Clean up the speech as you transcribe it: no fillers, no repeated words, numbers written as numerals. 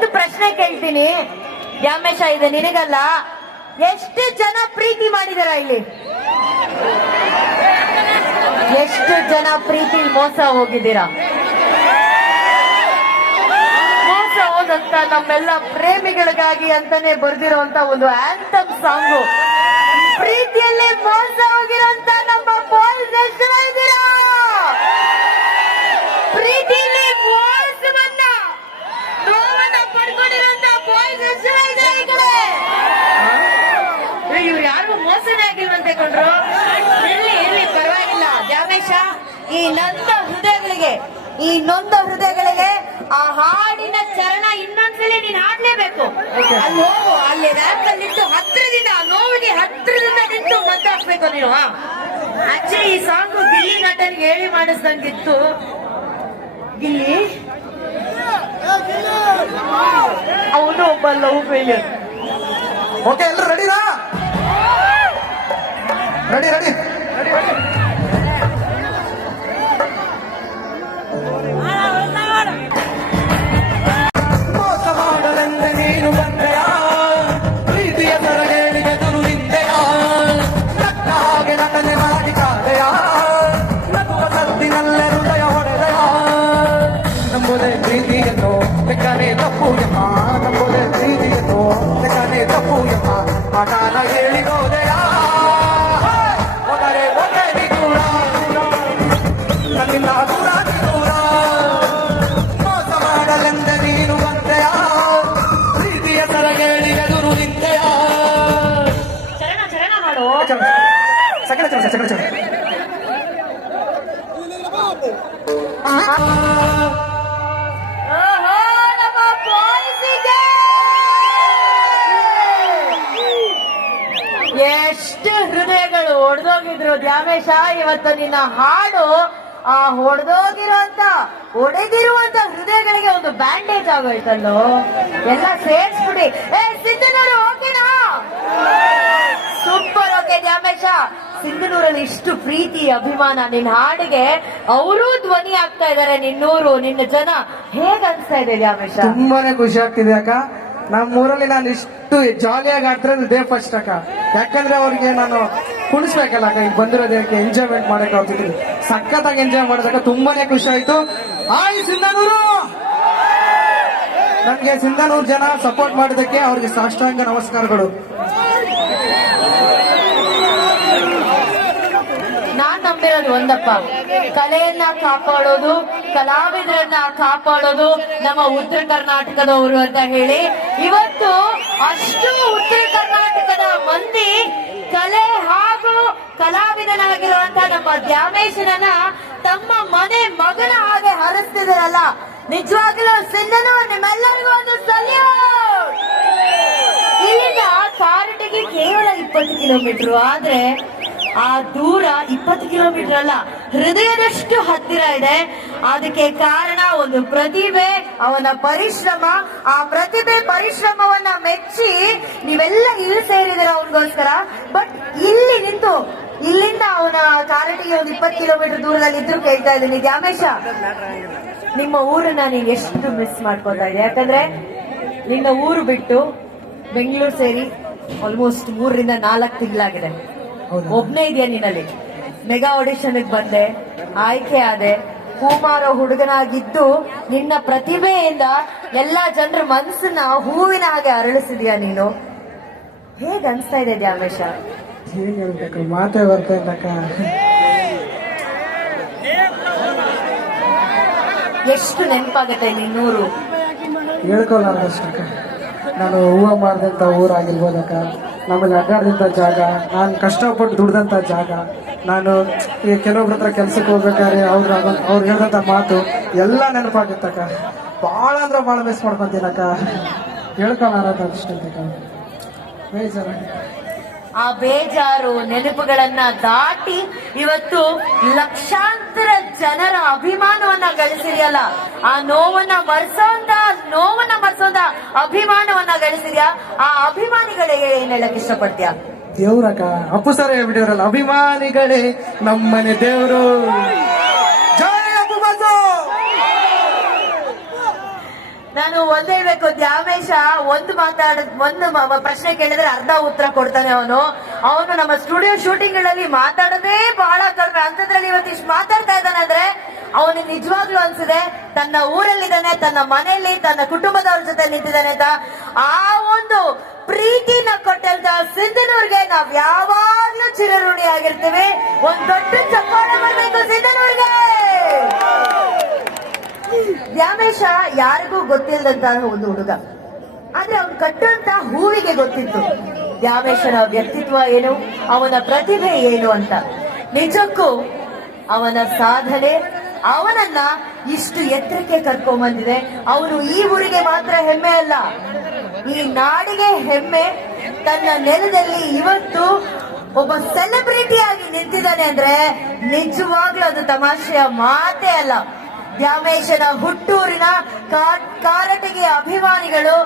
ಒಂದು ಪ್ರಶ್ನೆ ಕೇಳ್ತೀನಿ ಯಾಮೇಶ, ಇದು ನಿನಗಲ್ಲ. ಎಷ್ಟು ಜನ ಪ್ರೀತಿ ಮಾಡಿದಾರ ಇಲ್ಲಿ? ಎಷ್ಟು ಜನ ಪ್ರೀತಿ ಮೋಸ ಹೋಗಿದ್ದೀರಾ? ಮೋಸ ಹೋದಂತ ನಮ್ಮೆಲ್ಲ ಪ್ರೇಮಿಗಳಿಗಾಗಿ ಅಂತಾನೆ ಬರ್ದಿರೋಂತ ಒಂದು ಆಂಥಮ್ ಸಾಂಗು. ಪ್ರೀತಿಯಲ್ಲೇ ಮೋಸ ಹೋಗಿರೋಂತ ನಮ್ಮ ಬಾಯ್ಸ್ ಎಷ್ಟು ಜನ ಇದ್ದೀರಾ? ಪ್ರೀತಿಯಲ್ಲಿ ಮೋಸವನ್ನ ನೋವನ್ನ ಪಡ್ಕೊಂಡಿರೋಂತ ಬಾಯ್ಸ್ ಎಷ್ಟು ಜನ ಇದ್ದಾರೆ ಈ ಕಡೆ? ಇವ್ರು ಯಾರು ಮೋಸನೇ ಆಗಿಲ್ವಂತೆ ಕೊಂಡ್ರು. ಇರ್ಲಿ ಪರವಾಗಿಲ್ಲ ದ್ಯಾಮೇಶ, ಈ ನೊಂದ ಹೃದಯಗಳಿಗೆ ಆ ಹಾಡಿನ ಚರಣ ಇನ್ನೊಂದ್ಸಲಿ ನೀನ್ ಹಾಡ್ಲೇಬೇಕು. ಅಲ್ಲಿ ಹೋಗು, ಅಲ್ಲಿ ರ್ಯಾಪ್ ಅಲ್ಲಿ ನಿಂತು ಹತ್ರದಿಂದ ನೋವಿಗೆ ಹತ್ರದಿಂದ ನಿಂತು ಮದ್ದಾಕ್ಬೇಕು ನೀನು. ಆಕ್ಚುಲಿ ಈ ಸಾಂಗ್ ಗಿಲ್ಲಿ ನಟನಿಗೆ ಹೇಳಿ ಮಾಡಿಸ್ದಂಗಿತ್ತು. ಗಿಲ್ಲಿ ಅವನು ಒಬ್ಬ ಲವ್ ಫೇಲಿಯರ್. ಓಕೆ, ಎಲ್ಲರೂ ರೆಡಿನಾ? ರೆಡಿ. ಮೋಸ ಮಾಡಲೆಂದ ನೀನು ಬಂದೆಯಾ? ಪ್ರೀತಿಯ ಸರಗೇಳಿಗೆ ದುರು ನಿಂದೆಯಾ? ನಕ್ಕ ಹಾಗೆ ನಟನೆ ಮಾಡಿ ಕಾದೆಯಾ? ನಗುವ ಸದ್ದಿನಲ್ಲೇ ಹೃದಯ ಹೊಡೆದೆಯಾ? ನಂಬುದೇ ಪ್ರೀತಿಯನ್ನು ಲೆಕ್ಕನೆ ತಪ್ಪು ಯಮ್ಮ, ನಂಬುದೇ ಪ್ರೀತಿಯನ್ನು ಲೆಕ್ಕನೆ ತಪ್ಪು ಯಮ್ಮ. ಹಠಾನ ಹೇಳಿಗೋದೆಯಾ? ಒಡೆ ದೂರ ನನ್ನಿಂದ ದೂರ ದೂರ. ಮೋಸ ಮಾಡಲೆಂದ ನೀನು ಬಂದೆಯಾ? ಪ್ರೀತಿಯ ಸರಗೇಳಿಗೆ ದುರು ನಿಂದೆಯಾ? ಚರಣ ಮಾಡು. ಸಕಲ ಎಷ್ಟು ಹೃದಯಗಳು ಒಡೆದೋಗಿದ್ರು ದ್ಯಾಮೇಶ. ಇವತ್ತು ನಿನ್ನ ಹಾಡು ಆ ಒಡೆದಿರುವಂತ ಹೃದಯಗಳಿಗೆ ಒಂದು ಬ್ಯಾಂಡೇಜ್ ಆಗೋಯ್ತಲ್ಲೋ. ಎಲ್ಲ ಸೇರ್ಸ್ಬಿಡಿ. ಸಿಂಧನೂರು ಓಕೆನಾ? ಸೂಪರ್. ಓಕೆ ದ್ಯಾಮೇಶ, ಸಿಂಧನೂರಲ್ಲಿ ಇಷ್ಟು ಪ್ರೀತಿ ಅಭಿಮಾನ ನಿನ್ನ ಹಾಡಿಗೆ, ಅವರೂ ಧ್ವನಿ ಆಗ್ತಾ ಇದಾರೆ. ನಿನ್ನೂರು ನಿನ್ನ ಜನ ಹೇಗ್ ಅನ್ಸ್ತಾ ಇದೆ ದ್ಯಾಮೇಶ? ತುಂಬಾನೇ ಖುಷಿ ಆಗ್ತಿದೆ ಅಕ್ಕ. ನಮ್ಮೂರಲ್ಲಿ ನಾನು ಇಷ್ಟು ಜಾಲಿಯಾಗಿ ಆಡ್ತಿರೋದು ಇದೇ ಫಸ್ಟ್ ಅಕ್ಕ. ಯಾಕಂದ್ರೆ ಅವ್ರಿಗೆ ನಾನು ಕುಣಿಸ್ಬೇಕಲ್ಲ ಅಕ್ಕ, ಈಗ ಬಂದಿರೋದಕ್ಕೆ ಎಂಜಾಯ್ಮೆಂಟ್ ಮಾಡಕ್ಕೆ ಹೋಗ್ತಿದ್ದೀನಿ. ಸಖತ್ತಾಗಿ ಎಂಜಾಯ್ ಮಾಡೋದಕ್ಕ ತುಂಬಾನೇ ಖುಷಿ ಆಯ್ತು. ಹಾಯ್ ಸಿಂಧನೂರು! ನನ್ಗೆ ಸಿಂಧನೂರು ಜನ ಸಪೋರ್ಟ್ ಮಾಡಿದಕ್ಕೆ ಅವ್ರಿಗೆ ಸಾಷ್ಟಾಂಗ ನಮಸ್ಕಾರಗಳು. ನಾನ್ ನಂಬಿರೋದು ಒಂದಪ್ಪ, ಕಲೆಯನ್ನ ಕಾಪಾಡೋದು, ಕಲಾವಿದರನ್ನ ಕಾಪಾಡೋದು ನಮ್ಮ ಉತ್ತರ ಕರ್ನಾಟಕದವರು ಅಂತ ಹೇಳಿ. ಇವತ್ತು ಅಷ್ಟು ಉತ್ತರ ಕರ್ನಾಟಕದ ಮಂದಿ ಕಲೆ ಹಾಗೂ ಕಲಾವಿದನಾಗಿರುವಂತಹ ನಮ್ಮ ದ್ಯಾಮೇಶನನ್ನ ತಮ್ಮ ಮನೆ ಮಗನ ಹಾಗೆ ಹರಿಸ್ತಿದಾರಲ್ಲ, ನಿಜವಾಗ್ಲೂ ಸಿಂಧನೂರು ನಿಮ್ಮೆಲ್ಲರಿಗೂ ಒಂದು ಸಲ್ಯೂಟ್. ಇಲ್ಲಿಂದ ಕಾರಟಗಿ ಕೇವಲ 20 ಕಿಲೋಮೀಟರ್, ಆದ್ರೆ ಆ ದೂರ 20 ಕಿಲೋಮೀಟರ್ ಅಲ್ಲ, ಹೃದಯದಷ್ಟು ಹತ್ತಿರ ಇದೆ. ಅದಕ್ಕೆ ಕಾರಣ ಒಂದು ಪ್ರತಿಭೆ, ಅವನ ಪರಿಶ್ರಮ. ಆ ಪ್ರತಿಭೆ ಪರಿಶ್ರಮವನ್ನ ಮೆಚ್ಚಿ ನೀವೆಲ್ಲ ಇಲ್ಲಿ ಸೇರಿದಿರ ಅವನಿಗೋಸ್ಕರ. ಬಟ್ ಇಲ್ಲಿ ನಿಂತು ಇಲ್ಲಿಂದ ಅವನ ಕಾರಟಿಗೆ ಒಂದು 20 ಕಿಲೋಮೀಟರ್ ದೂರದಲ್ಲಿ ಇದ್ರು ಕೇಳ್ತಾ ಇದ್ದೀನಿ, ದ್ಯಾಮೇಶ ನಿಮ್ಮ ಊರನ್ನ ನೀನ್ ಎಷ್ಟು ಮಿಸ್ ಮಾಡ್ಕೊತಾ ಇದೆ? ಯಾಕಂದ್ರೆ ನಿನ್ನ ಊರು ಬಿಟ್ಟು ಬೆಂಗಳೂರು ಸೇರಿ ಆಲ್ಮೋಸ್ಟ್ 3 ರಿಂದ 4 ತಿಂಗಳಾಗಿದೆ. ಒಬ್ನೇ ಇದೆಯಾ ನೀನಲ್ಲಿ? ಮೆಗಾ ಆಡಿಷನ್ ಬಂದೆ, ಆಯ್ಕೆ ಆದೆ, ಹೂಮಾರೋ ಹುಡುಗನಾಗಿದ್ದು ನಿನ್ನ ಪ್ರತಿಭೆಯಿಂದ ಎಲ್ಲಾ ಜನರ ಮನಸ್ಸನ್ನ ಹೂವಿನ ಹಾಗೆ ಅರಳಿಸಿದ್ಯಾ ನೀನು. ಹೇಗ್ ಅನ್ಸ್ತಾ ಇದೆ ದ್ಯಾಮೇಶ? ಏನ್ ಹೇಳ್ಬೇಕು, ಮಾತೇ ಬರ್ತಾ ಇಲ್ಲಕ್ಕ. ಎಷ್ಟು ನೆನಪಾಗತ್ತೆ ನಿನ್ನೂರು? ಹೇಳ್ಕೊಳ್ಳಾರ್ದಷ್ಟಕ್ಕ. ನಾನು ಹೂವು ಮಾಡಿದಂಥ ಊರಾಗಿರ್ಬೋದಕ್ಕ, ನಮಗೆ ಅಡ್ಡಾಡಿದಂಥ ಜಾಗ, ನಾನು ಕಷ್ಟಪಟ್ಟು ದುಡ್ದಂಥ ಜಾಗ, ನಾನು ಈ ಕೆಲವೊಬ್ರ ಹತ್ರ ಕೆಲ್ಸಕ್ಕೆ ಹೋಗ್ಬೇಕಾದ್ರೆ ಅವ್ರು ಹೇಳಿದಂಥ ಮಾತು ಎಲ್ಲ ನೆನಪಾಗುತ್ತಕ್ಕ. ಭಾಳ ಅಂದ್ರೆ ಭಾಳ ಮಿಸ್ ಮಾಡ್ಕೊತೀನಕ್ಕ. ಹೇಳ್ಕೊಳ್ಳಾರದ ಅಷ್ಟಂತಕ್ಕ. ಬೇಜಾರ. ಆ ಬೇಜಾರು ನೆನಪುಗಳನ್ನ ದಾಟಿ ಇವತ್ತು ಲಕ್ಷಾಂತರ ಜನರ ಅಭಿಮಾನವನ್ನ ಗಳಿಸಿದ್ಯಲ್ಲ, ಆ ನೋವನ್ನ ಮರೆಸೋಂತ ಅಭಿಮಾನವನ್ನ ಗಳಿಸಿದ್ಯಾ. ಆ ಅಭಿಮಾನಿಗಳಿಗೆ ಏನ್ ಹೇಳಕ್ ಇಷ್ಟಪಡ್ತೀಯಾ? ದೇವ್ರಕ್ಕ, ಅಪ್ಪು ಸರ್ ಹೇಳ್ಬಿಟ್ಟಿದ್ರಲ್ಲ, ಅಭಿಮಾನಿಗಳೇ ನಮ್ಮನೆ ದೇವರು. ಜೈ ಅಪ್ಪು ಬಾಸು. ನಾನು ಒಂದ್ ಹೇಳ್ಬೇಕು, ದ್ಯಾಮೇಶ ಒಂದು ಪ್ರಶ್ನೆ ಕೇಳಿದ್ರೆ ಅರ್ಧ ಉತ್ತರ ಕೊಡ್ತಾನೆ ಅವನು ನಮ್ಮ ಸ್ಟುಡಿಯೋ ಶೂಟಿಂಗ್ ಗಳಲ್ಲಿ ಮಾತಾಡೋದೇ ಬಹಳ ಕಡಿಮೆ. ಅಂತದ್ರಲ್ಲಿ ಇವತ್ತಿಷ್ಟು ಮಾತಾಡ್ತಾ ಇದ್ದಾನೆ ಅಂದ್ರೆ ಅವನು ನಿಜವಾಗ್ಲೂ ಅನ್ಸಿದೆ ತನ್ನ ಊರಲ್ಲಿದ್ದಾನೆ, ತನ್ನ ಮನೆಯಲ್ಲಿ ತನ್ನ ಕುಟುಂಬದವ್ರ ಜೊತೆ ನಿಂತಿದ್ದಾನೆ ಅಂತ. ಆ ಒಂದು ಪ್ರೀತಿನ ಕೊಟ್ಟಂತ ಸಿಂಧನೂರ್ಗೆ ನಾವ್ ಯಾವಾಗ್ಲೂ ಚಿರಋಣಿ ಆಗಿರ್ತೀವಿ. ಒಂದ್ ದೊಡ್ಡ ಚಪ್ಪಾಳೆ ಮಾಡ್ಬೇಕು ಸಿಂಧನೂರ್ಗೆ. ದ್ಯಾಮೇಶ ಯಾರಿಗೂ ಗೊತ್ತಿಲ್ಲದಂತ ಒಂದು ಹುಡುಗ, ಆದ್ರೆ ಅವ್ನು ಕಟ್ಟುವಂತ ಹೂವಿಗೆ ಗೊತ್ತಿತ್ತು ದ್ಯಾಮೇಶನ ವ್ಯಕ್ತಿತ್ವ ಏನು, ಅವನ ಪ್ರತಿಭೆ ಏನು ಅಂತ. ನಿಜಕ್ಕೂ ಅವನ ಸಾಧನೆ ಅವನನ್ನ ಇಷ್ಟು ಎತ್ತರಕ್ಕೆ ಕರ್ಕೊಂಡ್ ಬಂದಿದೆ. ಅವನು ಈ ಊರಿಗೆ ಮಾತ್ರ ಹೆಮ್ಮೆ ಅಲ್ಲ, ಈ ನಾಡಿಗೆ ಹೆಮ್ಮೆ. ತನ್ನ ನೆಲದಲ್ಲಿ ಇವತ್ತು ಒಬ್ಬ ಸೆಲೆಬ್ರಿಟಿ ಆಗಿ ನಿಂತಿದ್ದಾನೆ ಅಂದ್ರೆ ನಿಜವಾಗ್ಲೂ ಅದು ತಮಾಷೆಯ ಮಾತೇ ಅಲ್ಲ. ದ್ಯಾಮೇಶನ ಹುಟ್ಟೂರಿನ ಕಾರಟಗಿ ಅಭಿಮಾನಿಗಳು